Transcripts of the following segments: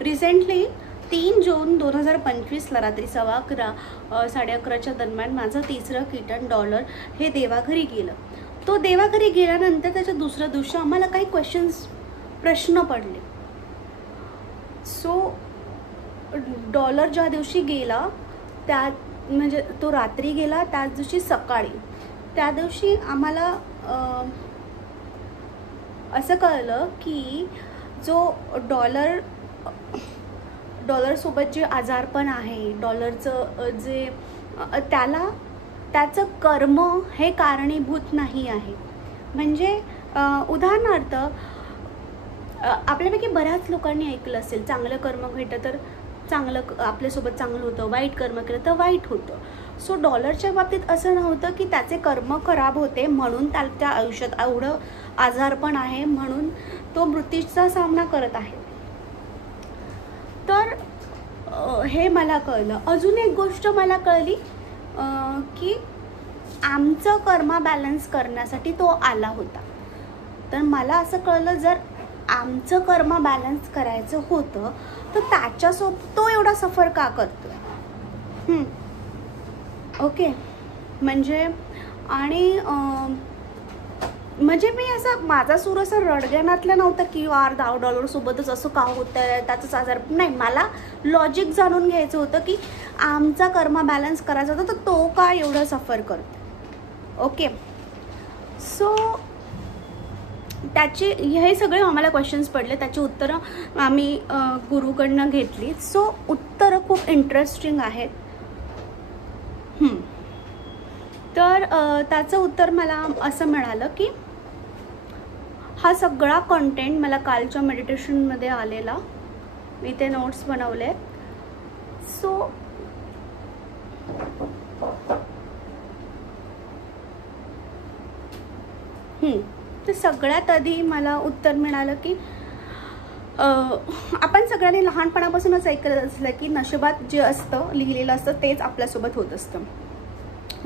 Recently 3 जून 2025ला रात्री 11:15 11:30च्या दरम्यान माझं तिसरं कीटन डॉलर हे देवाघरी गेलं. तो देवाघरी गेल्यानंतर त्याच्या दुसऱ्या दिवशी आम्हाला काही प्रश्न पडले. सो डॉलर ज्या दिवशी गेला त्या म्हणजे तो रात्री गेला, त्याच दिवशी सकाळी, त्या दिवशी आम्हाला असं कळलं की जो डॉलरसोबत जे आजारपण आहे, डॉलरचं जे त्याचं कर्म हे कारणीभूत नाही आहे. म्हणजे उदाहरणार्थ आपल्यापैकी बऱ्याच लोकांनी ऐकलं असेल, चांगलं कर्म भेटलं तर चांगलं आपल्यासोबत चांगलं होतं, वाईट कर्म केलं तर वाईट होतं. सो डॉलरच्या बाबतीत असं नव्हतं की त्याचे कर्म खराब होते म्हणून त्याच्या आयुष्यात एवढं आजारपण आहे, म्हणून तो मृत्यूचा सामना करत आहे. तर हे मला कळलं. अजून एक गोष्ट मला कळली की आमचं कर्म बॅलन्स करण्यासाठी तो आला होता. तर मला असं कळलं, जर आमचं कर्म बॅलन्स करायचं होतं तर त्याच्यासोबत तो एवढा सफर का करतोय. ओके. म्हणजे आणि म्हणजे मी असं माझा सूर असं रडग्यानातलं नव्हतं की यार $10 असं का होतं, त्याचंच आजार नाही. मला लॉजिक जाणून घ्यायचं होतं की आमचा कर्म बॅलन्स करायचा होता तर तो का एवढं सफर करतो. ओके. सो त्याचे हे सगळे आम्हाला क्वेश्चन्स पडले, त्याची उत्तरं आम्ही गुरुकडनं घेतली. सो उत्तरं खूप इंटरेस्टिंग आहेत. तर त्याचं उत्तर मला असं मिळालं की हा सगळा कंटेंट मला कालच्या मेडिटेशनमध्ये आलेला, मी ते नोट्स बनवले. सो तर सगळ्यात आधी मला उत्तर मिळालं की आपण सगळ्यांनी लहानपणापासूनच ऐकलं असलं की नशिबात जे असतं लिहिलेलं असतं तेच आपल्यासोबत होत असतं.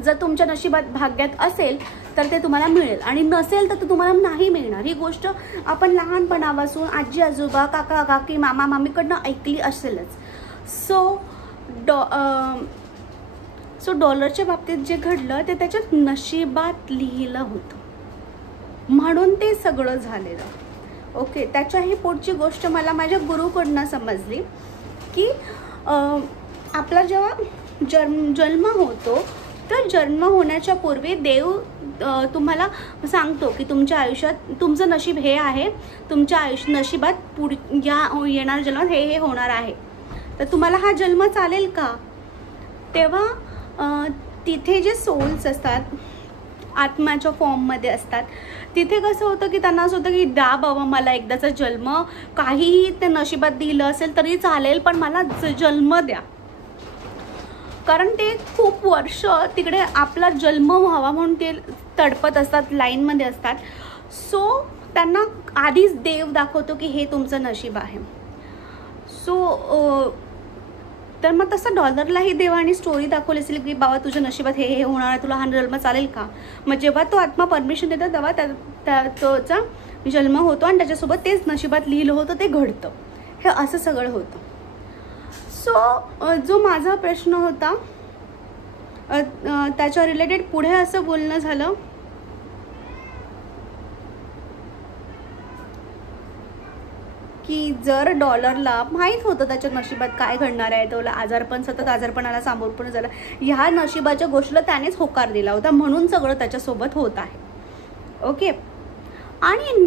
जर तुमच्या नशिबात भाग्यात असेल तर ते तुम्हाला मिळेल आणि नसेल तर ते तुम्हाला नाही मिळणार. ही गोष्ट आपण लहानपणापासून आजी आजोबा काका काकी मामा मामीकडनं ऐकली असेलच. सो डॉलरच्या बाबतीत जे घडलं ते त्याच्यात नशिबात लिहिलं होतं म्हणून ते सगळं झालेलं. ओके. त्याच्याही पुढची गोष्ट मला माझ्या गुरुकडनं समजली की आपला जेव्हा जन्म होतो तर जन्म होण्याच्या पूर्वी देव तुम्हाला सांगतो की तुमच्या आयुष्यात तुमचं नशीब हे आहे, तुमच्या नशिबात येणार जन्मात हे होणार आहे, तर तुम्हाला हा जन्म चालेल का. तेव्हा तिथे जे सोल्स असतात आत्म्याच्या फॉर्ममध्ये असतात, तिथे कसं होतं की त्यांना असं होतं की द्या बाबा मला एकदाचा जन्म, काहीही ते नशिबात दिलं असेल तरी चालेल पण मला जन्म द्या. कारण ते खूप वर्ष तिकडे आपला जन्म व्हावा म्हणून ते तडपत असतात, लाईनमध्ये असतात. सो त्यांना आधीच देव दाखवतो की हे तुमचं नशीब आहे. सो तर मग तसं डॉलरलाही देवाने स्टोरी दाखवली असेल की बाबा तुझ्या नशिबात हे होणार आहे, तुला हा जन्म चालेल का. मग जेव्हा तो आत्मा परमिशन देतो तेव्हा त्याचा जन्म होतो आणि त्याच्यासोबत तेच नशिबात लिहिलं होतं ते घडतं. हे असं सगळं होतं. सो जो माझा प्रश्न होता त्याच्या रिलेटेड पुढे असं बोलणं झालं की जर डॉलरला माहीत होतं त्याच्या नशिबात काय घडणार आहे, त्याला आजारपण सतत आजारपणाला सामोरं झालं, ह्या नशिबाच्या गोष्टीला त्यानेच होकार दिला होता म्हणून सगळं त्याच्यासोबत होत आहे. ओके. आणि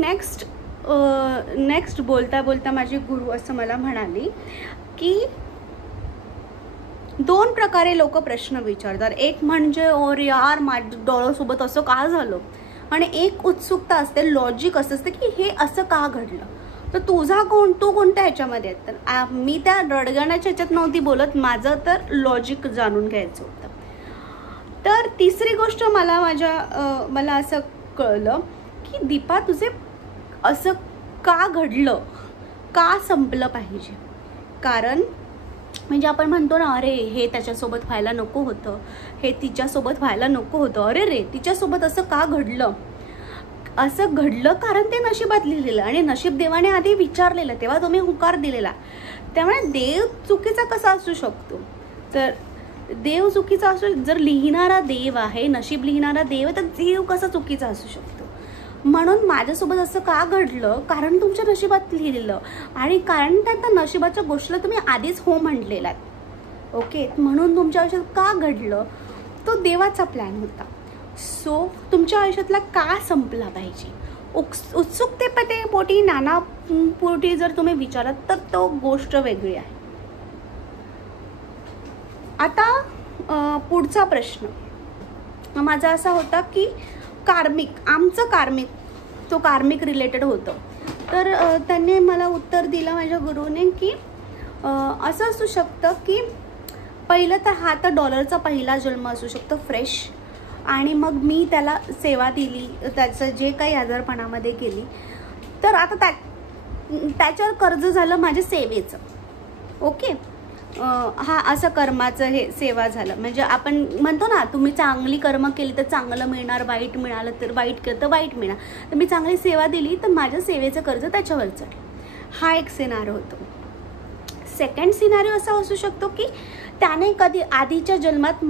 नेक्स्ट बोलता बोलता माझी गुरु असं मला म्हणाली की 2 प्रकारे लोक प्रश्न विचारतात. एक म्हणजे और यार माझ्या डॉलरसोबत असं का झालं, आणि एक उत्सुकता असते, लॉजिक असते की हे असं का घडलं. तर तू कोणत्या ह्याच्यामध्ये आहे. तर मी त्या रडगाण्याच्या ह्याच्यात नव्हती बोलत, माझं तर लॉजिक जाणून घ्यायचं होतं. तर तिसरी गोष्ट मला असं कळलं की दीपा तुझे असं का घडलं, का संपलं पाहिजे. कारण म्हणजे आपण म्हणतो ना अरे हे त्याच्यासोबत व्हायला नको होतं, हे तिच्यासोबत व्हायला नको होतं, अरे रे तिच्यासोबत असं का घडलं. असं घडलं कारण ते नशिबात लिहिलेलं आणि नशीब देवाने आधी विचारलेलं, तेव्हा तुम्ही होकार दिलेला. त्यामुळे देव चुकीचा कसा असू शकतो? तर देव चुकीचा असू, जर लिहिणारा देव आहे, नशीब लिहिणारा देव आहे, तर देव कसा चुकीचा असू शकतो? म्हणून माझ्यासोबत असं का घडलं? कारण तुमच्या नशिबात लिहिलेलं, आणि कारण त्या नशिबाच्या गोष्टीला तुम्ही आधीच हो म्हटलेला. ओके, म्हणून तुमच्या आयुष्यात का घडलं? तो देवाचा प्लॅन होता. सो तुमच्या आयुष्यातला का संपला पाहिजे? उत्सुकतेपणे पोटी, नाना पोटी जर तुम्ही विचारात, तर तो गोष्ट वेगळी आहे. आता पुढचा प्रश्न माझा असा होता की आमचं कार्मिक रिलेटेड होतं. तर त्यांनी मला उत्तर दिलं माझ्या गुरुने की असं असू शकतं की पहिलं तर हा तर डॉलरचा पहिला जन्म असू शकतो, फ्रेश. आणि मग मी त्याला सेवा दिली, त्याचं जे काही आजारपणामध्ये केली, तर आता त्याच्यावर कर्ज झालं माझ्या सेवेचं. ओके, हा असं कर्माचं हे सेवा झालं. म्हणजे आपण म्हणतो ना, तुम्ही चांगली कर्म केली तर चांगलं मिळणार, वाईट मिळालं तर वाईट केलं तर वाईट मिळणार. तर मी चांगली सेवा दिली तर माझ्या सेवेचं कर्ज त्याच्यावर चढलं. हा एक सिनारिओ होतो. सेकंड सिनारिओ असा असू शकतो की त्याने कधी आधीच्या जन्मात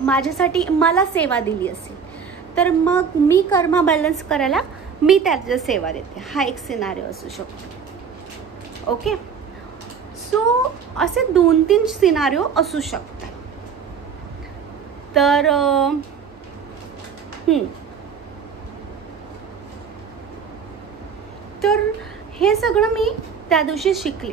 माझ्यासाठी मला सेवा दिली असेल, तर मग मी कर्म बॅलन्स करायला मी त्याच्या सेवा देते. हा एक सिनारिओ असू शकतो. ओके, सो असे 2-3 सिनारिओ असू शकतात. तर हे सगळं मी त्या दिवशी शिकले.